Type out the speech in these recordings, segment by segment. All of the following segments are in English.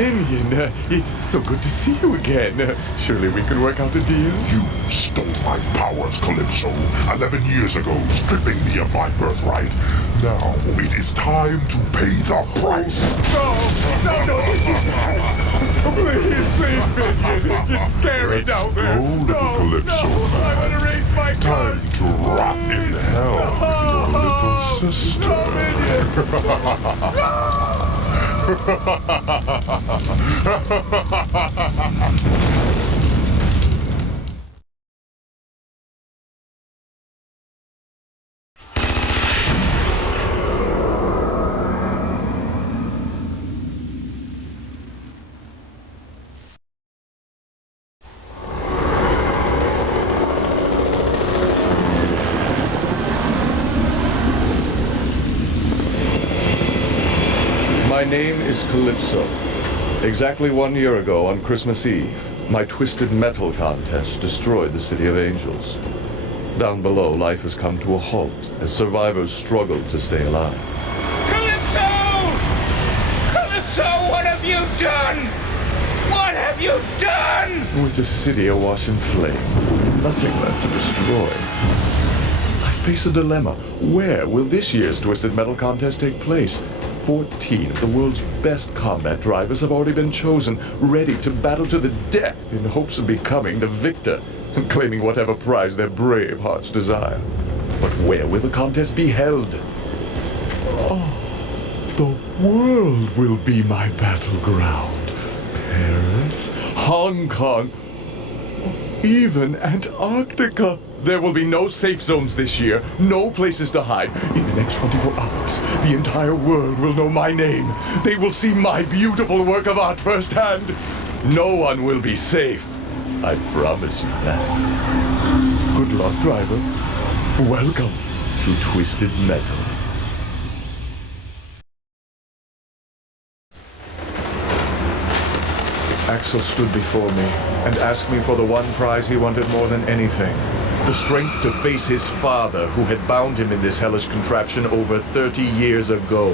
Minion, it's so good to see you again. Surely we can work out a deal? You stole my powers, Calypso, 11 years ago, stripping me of my birthright. Now it is time to pay the price. No, please, Minion. It's scary down there. Go, little Calypso. I want to raise my gun. Time to rot in hell with your little sister. My name is Calypso. Exactly 1 year ago on Christmas Eve, my Twisted Metal contest destroyed the City of Angels. Down below, life has come to a halt as survivors struggle to stay alive. Calypso! Calypso, what have you done? What have you done? With the city awash in flame, nothing left to destroy. I face a dilemma. Where will this year's Twisted Metal contest take place? 14 of the world's best combat drivers have already been chosen, ready to battle to the death in hopes of becoming the victor and claiming whatever prize their brave hearts desire. But where will the contest be held? Oh, the world will be my battleground. Paris, Hong Kong, even Antarctica. There will be no safe zones this year, no places to hide. In the next 24 hours, the entire world will know my name. They will see my beautiful work of art firsthand. No one will be safe. I promise you that. Good luck, driver. Welcome to Twisted Metal. Axel stood before me and asked me for the one prize he wanted more than anything. The strength to face his father, who had bound him in this hellish contraption over 30 years ago.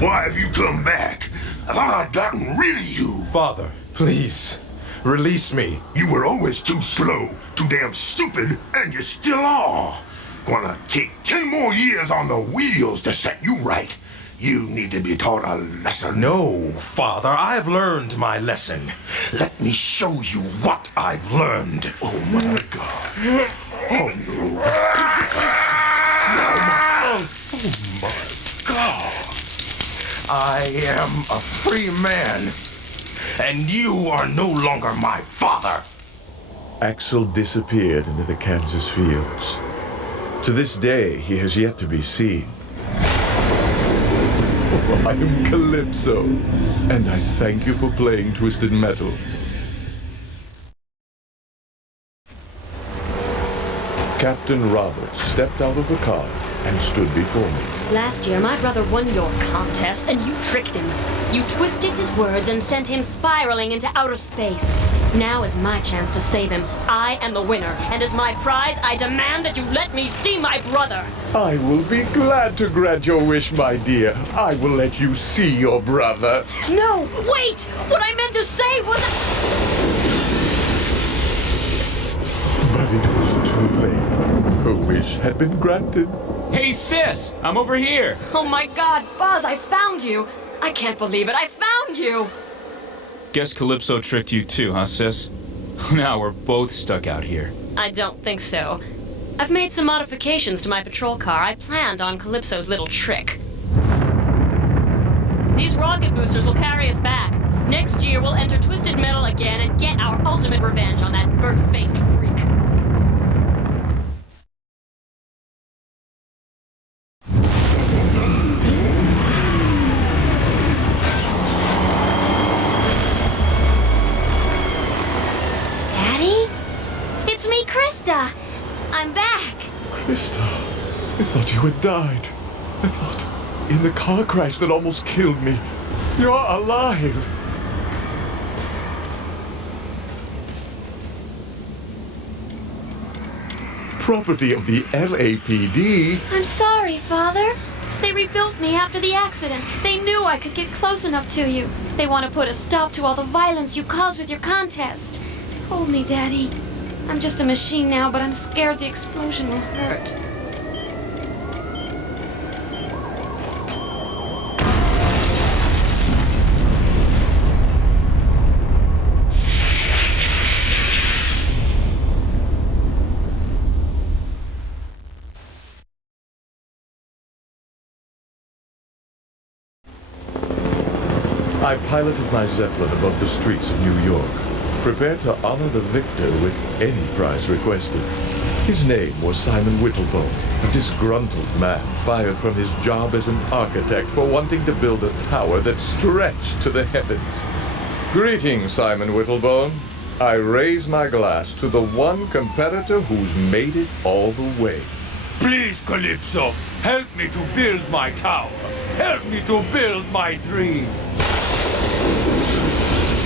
Why have you come back? I thought I'd gotten rid of you. Father, please, release me. You were always too slow, too damn stupid, and you still are. Gonna take 10 more years on the wheels to set you right. You need to be taught a lesson. No, Father, I've learned my lesson. Let me show you what I've learned. Oh my God. Oh no. Oh my God. I am a free man, and you are no longer my father. Axel disappeared into the Kansas fields. To this day, he has yet to be seen. I am Calypso, and I thank you for playing Twisted Metal. Captain Roberts stepped out of the car and stood before me. Last year, my brother won your contest, and you tricked him. You twisted his words and sent him spiraling into outer space. Now is my chance to save him. I am the winner, and as my prize, I demand that you let me see my brother. I will be glad to grant your wish, my dear. I will let you see your brother. No, wait! What I meant to say was... But it was too late. Her wish had been granted. Hey, sis, I'm over here. Oh my God, Buzz, I found you! I can't believe it, I found you! Guess Calypso tricked you too, huh, sis? Now we're both stuck out here. I don't think so. I've made some modifications to my patrol car. I planned on Calypso's little trick. These rocket boosters will carry us back. Next year, we'll enter Twisted Metal again and get our ultimate revenge on that bird-faced freak. Daddy? It's me, Krista. I'm back. Krista, I thought you had died. I thought in the car crash that almost killed me. You're alive. property of the LAPD. I'm sorry, Father. They rebuilt me after the accident. They knew I could get close enough to you. They want to put a stop to all the violence you caused with your contest. Hold me, Daddy. I'm just a machine now, but I'm scared the explosion will hurt. I piloted my Zeppelin above the streets of New York, prepared to honor the victor with any prize requested. His name was Simon Whittlebone, a disgruntled man fired from his job as an architect for wanting to build a tower that stretched to the heavens. Greetings, Simon Whittlebone. I raise my glass to the one competitor who's made it all the way. Please, Calypso, help me to build my tower. Help me to build my dream.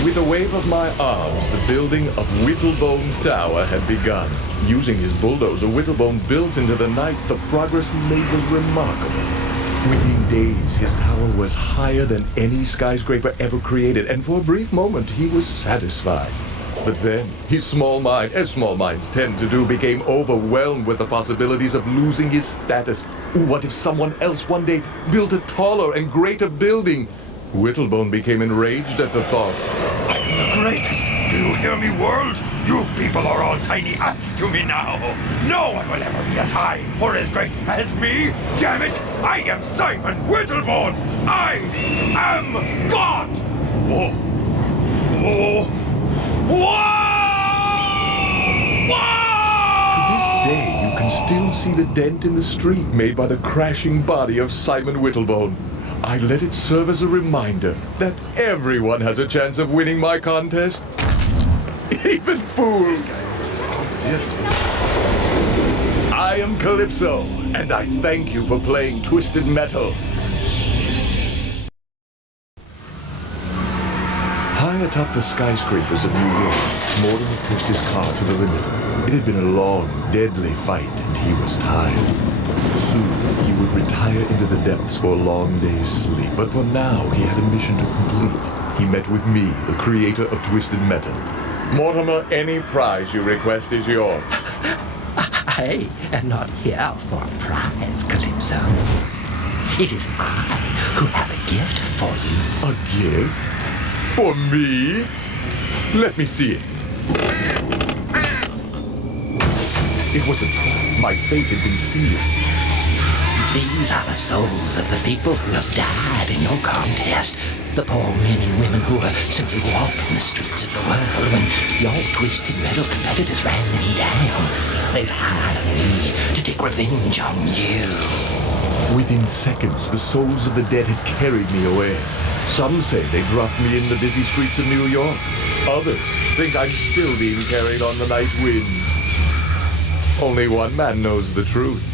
With a wave of my arms, the building of Whittlebone Tower had begun. Using his bulldozer, Whittlebone built into the night. The progress he made was remarkable. Within days, his tower was higher than any skyscraper ever created, and for a brief moment, he was satisfied. But then, his small mind, as small minds tend to do, became overwhelmed with the possibilities of losing his status. What if someone else one day built a taller and greater building? Whittlebone became enraged at the thought. I am the greatest. Do you hear me, world? You people are all tiny ants to me now. No one will ever be as high or as great as me. Damn it! I am Simon Whittlebone. I am God. Whoa. Whoa. Whoa! To this day, you can still see the dent in the street made by the crashing body of Simon Whittlebone. I let it serve as a reminder that everyone has a chance of winning my contest. Even fools. Yes. I am Calypso, and I thank you for playing Twisted Metal. High atop the skyscrapers of New York, Mortimer pushed his car to the limit. It had been a long, deadly fight, and he was tired. Soon, he would retire into the depths for a long day's sleep, but for now, he had a mission to complete. He met with me, the creator of Twisted Metal. Mortimer, any prize you request is yours. I am not here for a prize, Calypso. It is I who have a gift for you. A gift? For me? Let me see it. It was a trap. My fate had been sealed. These are the souls of the people who have died in your contest. The poor men and women who were simply walking the streets of the world when your Twisted Metal competitors ran them down. They've hired me to take revenge on you. Within seconds, the souls of the dead had carried me away. Some say they dropped me in the busy streets of New York. Others think I'm still being carried on the night winds. Only one man knows the truth,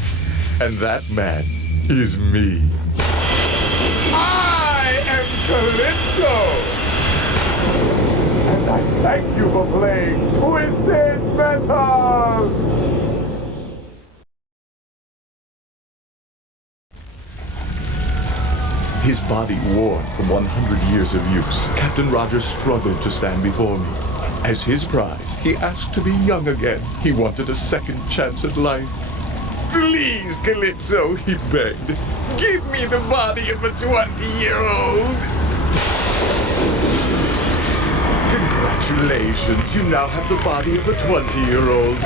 and that man is me. I am Calypso! And I thank you for playing Twisted Metal! His body worn from 100 years of use, Captain Rogers struggled to stand before me. As his prize, he asked to be young again. He wanted a second chance at life. Please, Calypso, he begged. Give me the body of a 20-year-old. Congratulations, you now have the body of a 20-year-old.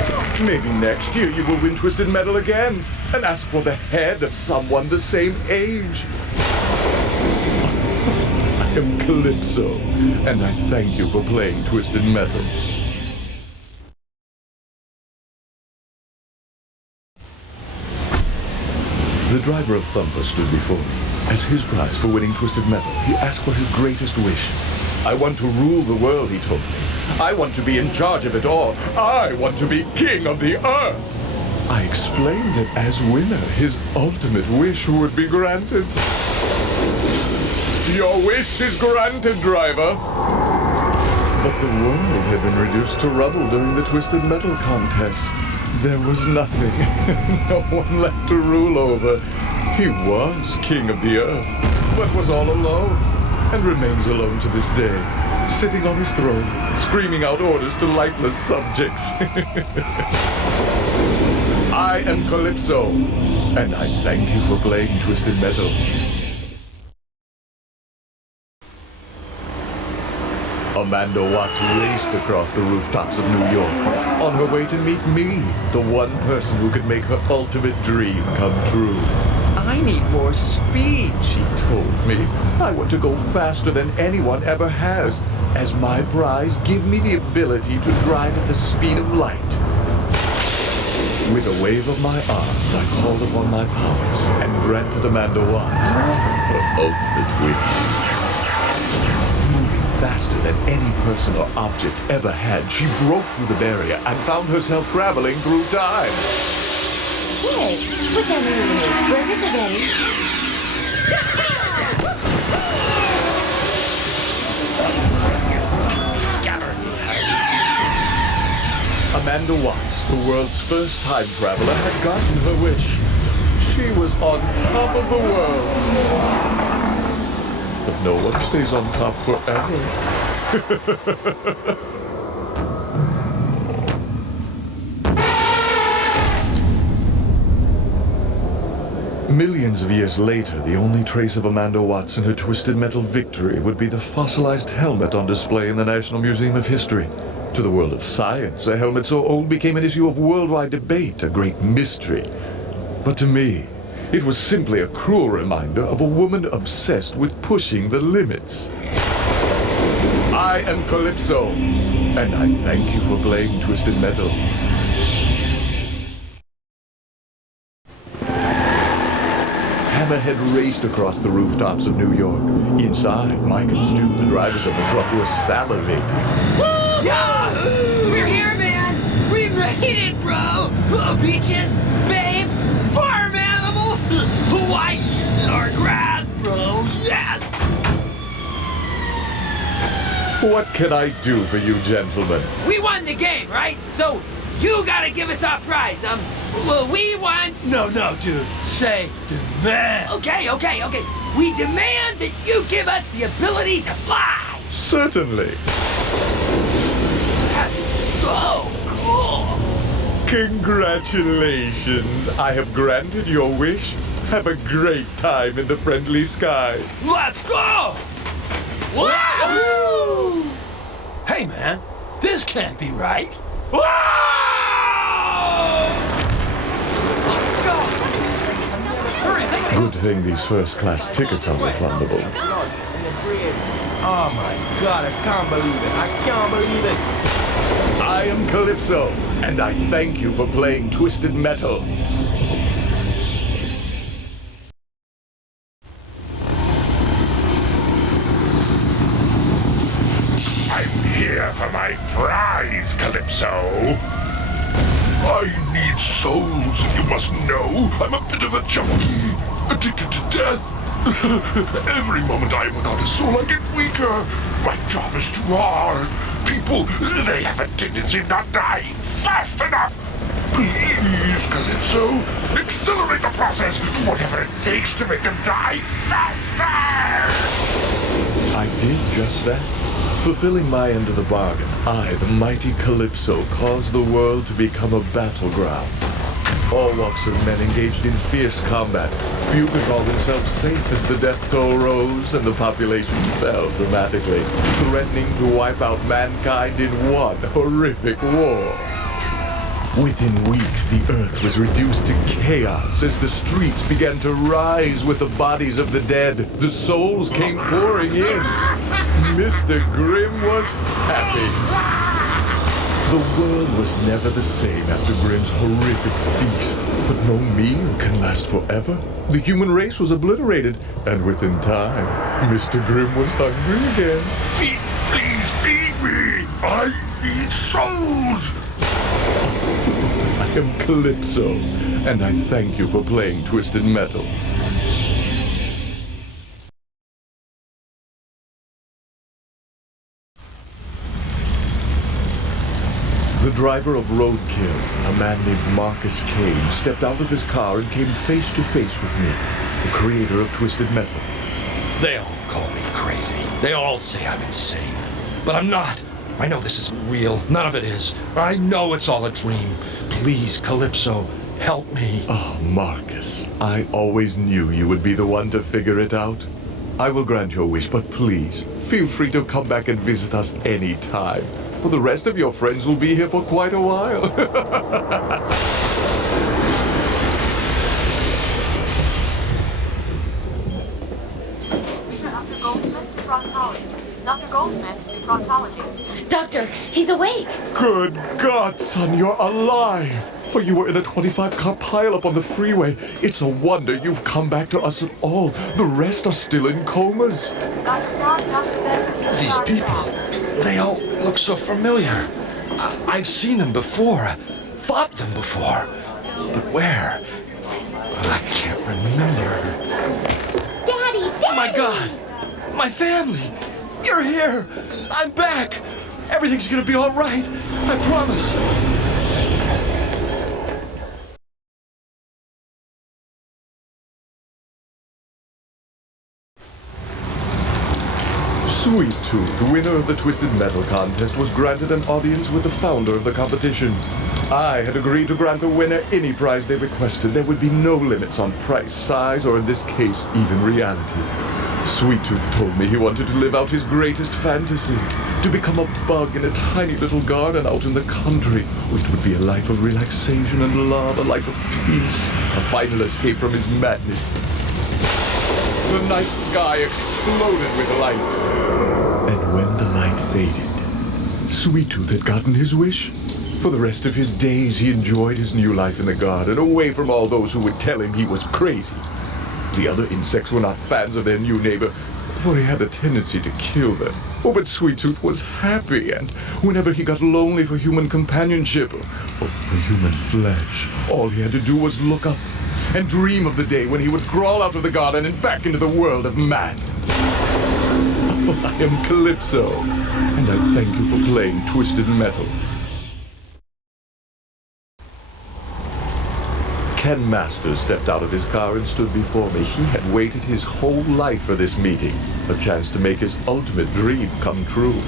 Maybe next year you will win Twisted Metal again and ask for the head of someone the same age. I am Calypso, and I thank you for playing Twisted Metal. The driver of Thumper stood before me. As his prize for winning Twisted Metal, he asked for his greatest wish. I want to rule the world, he told me. I want to be in charge of it all. I want to be king of the earth. I explained that as winner, his ultimate wish would be granted. Your wish is granted, driver. But the world had been reduced to rubble during the Twisted Metal contest. There was nothing. No one left to rule over. He was king of the earth, but was all alone, and remains alone to this day, sitting on his throne, screaming out orders to lifeless subjects. I am Calypso, and I thank you for playing Twisted Metal. Amanda Watts raced across the rooftops of New York on her way to meet me, the one person who could make her ultimate dream come true. I need more speed, she told me. I want to go faster than anyone ever has. As my prize, give me the ability to drive at the speed of light. With a wave of my arms, I called upon my powers and granted Amanda Watts her ultimate wish. Faster than any person or object ever had, she broke through the barrier and found herself traveling through time. Hey, put down the lemonade. Burgers are ready. Amanda Watts, the world's first time traveler, had gotten her wish. She was on top of the world. But no one stays on top forever. Millions of years later, the only trace of Amanda Watts and her Twisted Metal victory would be the fossilized helmet on display in the National Museum of History. To the world of science, a helmet so old became an issue of worldwide debate, a great mystery. But to me, it was simply a cruel reminder of a woman obsessed with pushing the limits. I am Calypso, and I thank you for playing Twisted Metal. Hammerhead raced across the rooftops of New York. Inside, Mike and Stu, the drivers of the truck, were salivating. Yahoo! We're here, man! We made it, bro! Beaches, babes, farm animals, Hawaii's in our grass, bro! Yes! What can I do for you, gentlemen? We won the game, right? So, you gotta give us our prize. Well, we want... No, dude. Say demand. Okay. We demand that you give us the ability to fly. Certainly. That's so cool. Congratulations. I have granted your wish. Have a great time in the friendly skies. Let's go! Wahoo! Hey, man. This can't be right. Good thing these first-class tickets are refundable. Oh my God, I can't believe it. I can't believe it. I am Calypso, and I thank you for playing Twisted Metal. I'm here for my prize, Calypso. I need souls, if you must know. I'm a bit of a junkie, addicted to death. Every moment I am without a soul, I get weaker. My job is too hard. People, they have a tendency of not dying fast enough. Please, Calypso, accelerate the process. Whatever it takes to make them die faster. I did just that. Fulfilling my end of the bargain, I, the mighty Calypso, caused the world to become a battleground. All walks of men engaged in fierce combat. Few could call themselves safe as the death toll rose and the population fell dramatically, threatening to wipe out mankind in one horrific war. Within weeks, the earth was reduced to chaos as the streets began to rise with the bodies of the dead. The souls came pouring in. Mr. Grimm was happy. The world was never the same after Grimm's horrific feast. But no meal can last forever. The human race was obliterated, and within time, Mr. Grimm was hungry again. Please feed me. I need souls. I am Calypso, and I thank you for playing Twisted Metal. The The driver of Roadkill, a man named Marcus Kane, stepped out of his car and came face to face with me, the creator of Twisted Metal. They all call me crazy. They all say I'm insane. But I'm not. I know this isn't real. None of it is. I know it's all a dream. Please, Calypso, help me. Oh, Marcus, I always knew you would be the one to figure it out. I will grant your wish, but please, feel free to come back and visit us any time. For the rest of your friends will be here for quite a while. Dr. Goldsmith, proctology. Doctor, he's awake. Good God, son, you're alive. But you were in a 25-car pileup on the freeway. It's a wonder you've come back to us at all. The rest are still in comas. These people, they all look so familiar. I've seen them before, fought them before. But where? I can't remember. Daddy! Oh my God! My family! You're here! I'm back! Everything's gonna be all right. I promise. Sweet Tooth, winner of the Twisted Metal contest, was granted an audience with the founder of the competition. I had agreed to grant the winner any prize they requested. There would be no limits on price, size, or in this case, even reality. Sweet Tooth told me he wanted to live out his greatest fantasy, to become a bug in a tiny little garden out in the country. It would be a life of relaxation and love, a life of peace, a final escape from his madness. The night sky exploded with light. And when the light faded, Sweet Tooth had gotten his wish. For the rest of his days, he enjoyed his new life in the garden, away from all those who would tell him he was crazy. The other insects were not fans of their new neighbor, for he had a tendency to kill them. Oh, but Sweet Tooth was happy, and whenever he got lonely for human companionship, or for human flesh, all he had to do was look up and dream of the day when he would crawl out of the garden and back into the world of man. I am Calypso, and I thank you for playing Twisted Metal. Ken Masters stepped out of his car and stood before me. He had waited his whole life for this meeting, a chance to make his ultimate dream come true.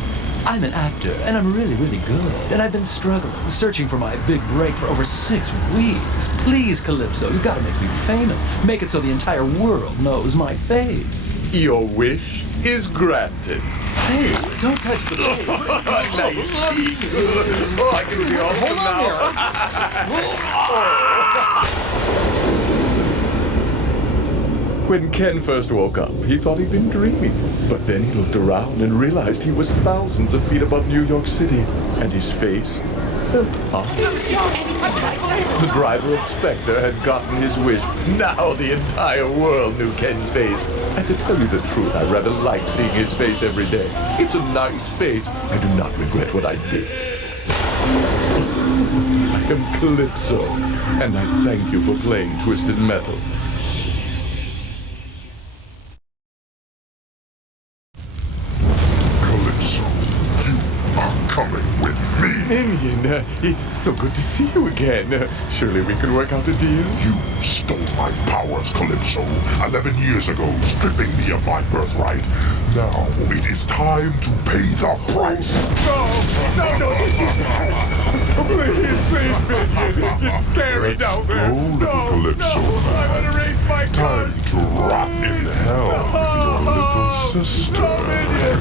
I'm an actor, and I'm really, really good. And I've been struggling, searching for my big break for over 6 weeks. Please, Calypso, you gotta make me famous. Make it so the entire world knows my face. Your wish is granted. Hey, don't touch the face. Nice. Oh, I can see all of them now. When Ken first woke up, he thought he'd been dreaming. But then he looked around and realized he was thousands of feet above New York City, and his face felt off. The driver of Spectre had gotten his wish. Now the entire world knew Ken's face. And to tell you the truth, I rather like seeing his face every day. It's a nice face. I do not regret what I did. I am Calypso, and I thank you for playing Twisted Metal. Minion, it's so good to see you again. Surely we can work out a deal? You stole my powers, Calypso, 11 years ago, stripping me of my birthright. Now it is time to pay the price. No, please, Minion. It's scary down there. Go, little Calypso. I want to raise my gun. Time to rot in hell with your little sister. No, Minion.